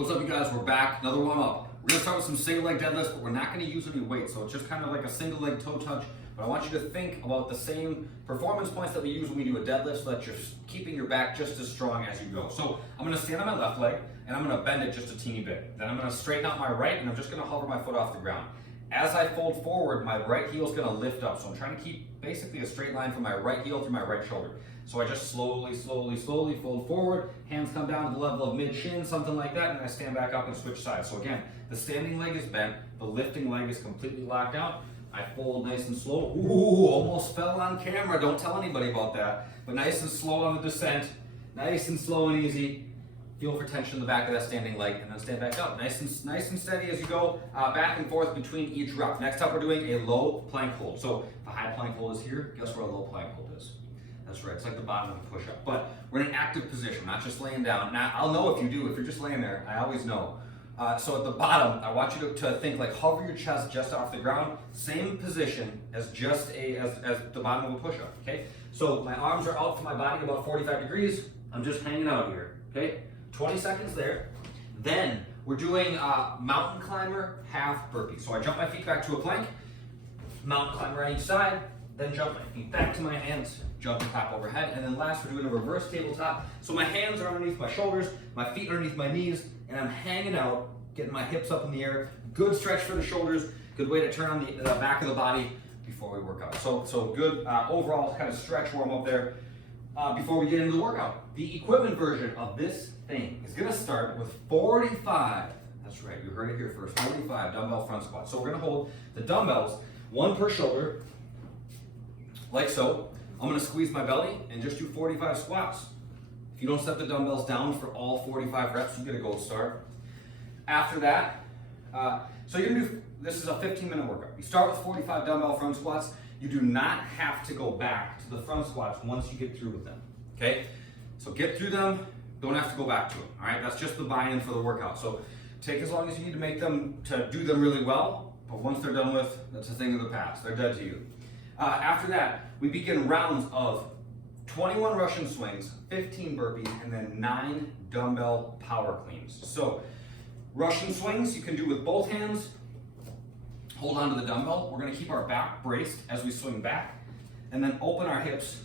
What's up, you guys? We're back. Another warm up. We're going to start with some single leg deadlifts, but we're not going to use any weight. So it's just kind of like a single leg toe touch. But I want you to think about the same performance points that we use when we do a deadlift so that you're keeping your back just as strong as you go. So I'm going to stand on my left leg and I'm going to bend it just a teeny bit. Then I'm going to straighten out my right and I'm just going to hover my foot off the ground. As I fold forward, my right heel is going to lift up. So I'm trying to keep basically a straight line from my right heel through my right shoulder. So I just slowly fold forward, hands come down to the level of mid-shin, something like that, and then I stand back up and switch sides. So again, the standing leg is bent, the lifting leg is completely locked out. I fold nice and slow. Ooh, almost fell on camera. Don't tell anybody about that. But nice and slow on the descent, nice and slow and easy. Feel for tension in the back of that standing leg, and then stand back up. Nice and steady as you go back and forth between each rep. Next up, we're doing a low plank hold. So the high plank hold is here. Guess where a low plank hold is? That's right, it's like the bottom of a push-up. But we're in an active position, not just laying down. Now, I'll know if you do. If you're just laying there, I always know. So at the bottom, I want you to think like hover your chest just off the ground. Same position as as the bottom of a push-up, okay? So my arms are out from my body about 45 degrees. I'm just hanging out here, okay? 20 seconds there. Then we're doing mountain climber half burpee. So I jump my feet back to a plank, mountain climber on each side, then jump my feet back to my hands, jump and clap overhead, and then last we're doing a reverse tabletop. So my hands are underneath my shoulders, my feet underneath my knees, and I'm hanging out, getting my hips up in the air. Good stretch for the shoulders, good way to turn on the back of the body before we work out. So good overall kind of stretch warm up there before we get into the workout. The equipment version of this thing is gonna start with 45, that's right, you heard it here first, 45 dumbbell front squats. So we're gonna hold the dumbbells, one per shoulder, like so. I'm gonna squeeze my belly and just do 45 squats. If you don't set the dumbbells down for all 45 reps, you get a gold star. After that, so you're gonna do, this is a 15-minute workout. You start with 45 dumbbell front squats. You do not have to go back to the front squats once you get through with them, okay? So get through them, don't have to go back to them, all right? That's just the buy-in for the workout. So take as long as you need to make them, to do them really well, but once they're done with, that's a thing of the past. They're dead to you. After that, we begin rounds of 21 Russian swings, 15 burpees, and then 9 dumbbell power cleans. So Russian swings you can do with both hands. Hold on to the dumbbell. We're gonna keep our back braced as we swing back, and then open our hips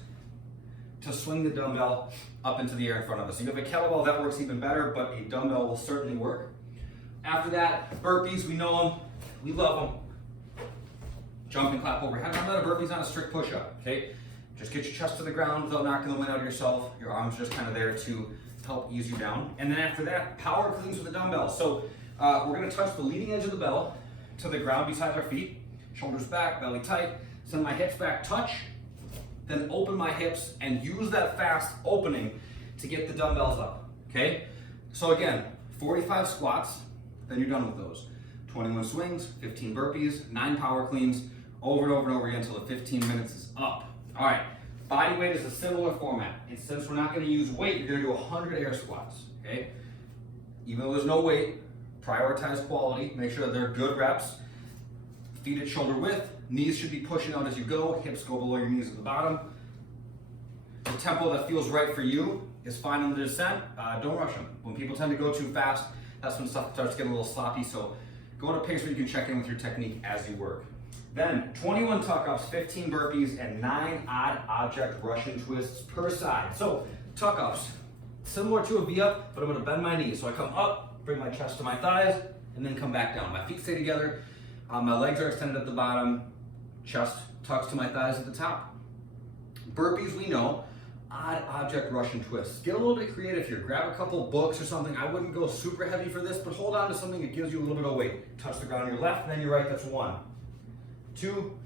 to swing the dumbbell up into the air in front of us. If you have a kettlebell, that works even better, but a dumbbell will certainly work. After that, burpees, we know them, we love them. Jump and clap overhead. Remember that a burpee's not a strict push-up, okay? Just get your chest to the ground without knocking the wind out of yourself. Your arms just kind of there to help ease you down. And then after that, power cleans with the dumbbell. So we're gonna touch the leading edge of the bell to the ground beside our feet. Shoulders back, belly tight. Send my hips back, touch. Then open my hips and use that fast opening to get the dumbbells up, okay? So again, 45 squats, then you're done with those. 21 swings, 15 burpees, 9 power cleans, over and over and over again until the 15 minutes is up. All right, body weight is a similar format. And since we're not gonna use weight, you're gonna do 100 air squats, okay? Even though there's no weight, prioritize quality, make sure that they're good reps. Feet at shoulder width, knees should be pushing out as you go, hips go below your knees at the bottom. The tempo that feels right for you is fine on the descent. Don't rush them. When people tend to go too fast, that's when stuff starts getting a little sloppy, so go at a pace where you can check in with your technique as you work. Then 21 tuck-ups, 15 burpees, and 9 odd object Russian twists per side. So tuck-ups, similar to a V-up, but I'm gonna bend my knees. So I come up, bring my chest to my thighs, and then come back down. My feet stay together, my legs are extended at the bottom, chest tucks to my thighs at the top. Burpees, we know, odd object Russian twists. Get a little bit creative here. Grab a couple books or something. I wouldn't go super heavy for this, but hold on to something that gives you a little bit of weight. Touch the ground on your left, and then your right, that's 1. 2,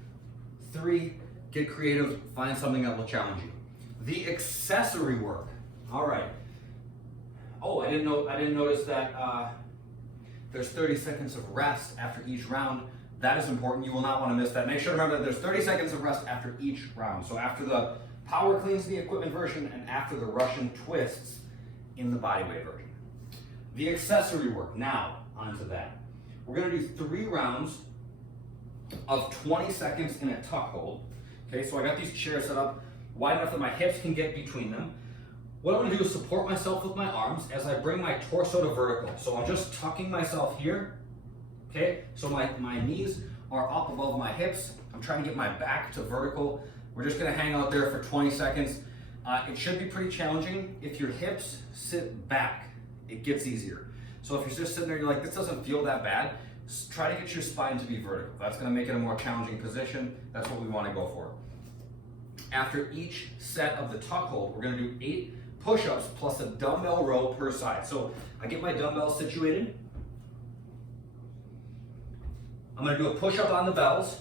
3, get creative, find something that will challenge you. The accessory work, all right. Oh, I didn't notice that there's 30 seconds of rest after each round. That is important, you will not wanna miss that. Make sure to remember that there's 30 seconds of rest after each round. So after the power cleans, the equipment version, and after the Russian twists in the bodyweight version. The accessory work, now onto that. We're gonna do 3 rounds of 20 seconds in a tuck hold. Okay, so I got these chairs set up wide enough that my hips can get between them. What I'm gonna do is support myself with my arms as I bring my torso to vertical. So I'm just tucking myself here, okay? So my knees are up above my hips. I'm trying to get my back to vertical. We're just gonna hang out there for 20 seconds. It should be pretty challenging. If your hips sit back, it gets easier. So if you're just sitting there, you're like, this doesn't feel that bad, try to get your spine to be vertical. That's gonna make it a more challenging position. That's what we wanna go for. After each set of the tuck hold, we're gonna do 8 push-ups plus a dumbbell row per side. So I get my dumbbells situated. I'm gonna do a push-up on the bells,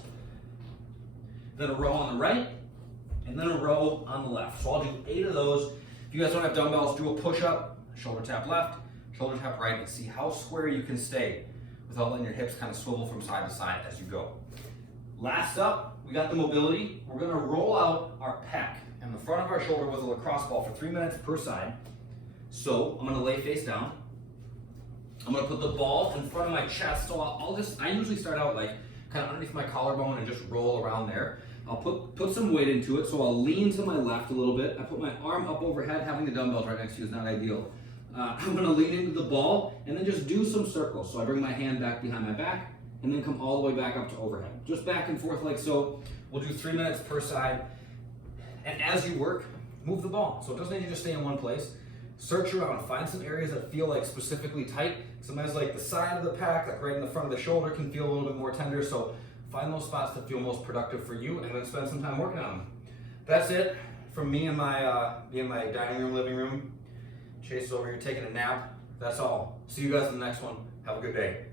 then a row on the right, and then a row on the left. So I'll do 8 of those. If you guys don't have dumbbells, do a push-up, shoulder tap left, shoulder tap right, and see how square you can stay without letting your hips kind of swivel from side to side as you go. Last up, we got the mobility. We're gonna roll out our pec in the front of our shoulder with a lacrosse ball for 3 minutes per side. So I'm gonna lay face down. I'm gonna put the ball in front of my chest. So I usually start out like kind of underneath my collarbone and just roll around there. I'll put some weight into it, so I'll lean to my left a little bit. I put my arm up overhead. Having the dumbbells right next to you is not ideal. I'm gonna lean into the ball and then just do some circles. So I bring my hand back behind my back and then come all the way back up to overhead. Just back and forth like so. We'll do 3 minutes per side. And as you work, move the ball. So it doesn't need to just stay in one place. Search around, find some areas that feel like specifically tight. Sometimes like the side of the pec, like right in the front of the shoulder can feel a little bit more tender. So find those spots that feel most productive for you and then spend some time working on them. That's it from me in my dining room, living room. Chase is over here taking a nap. That's all. See you guys in the next one. Have a good day.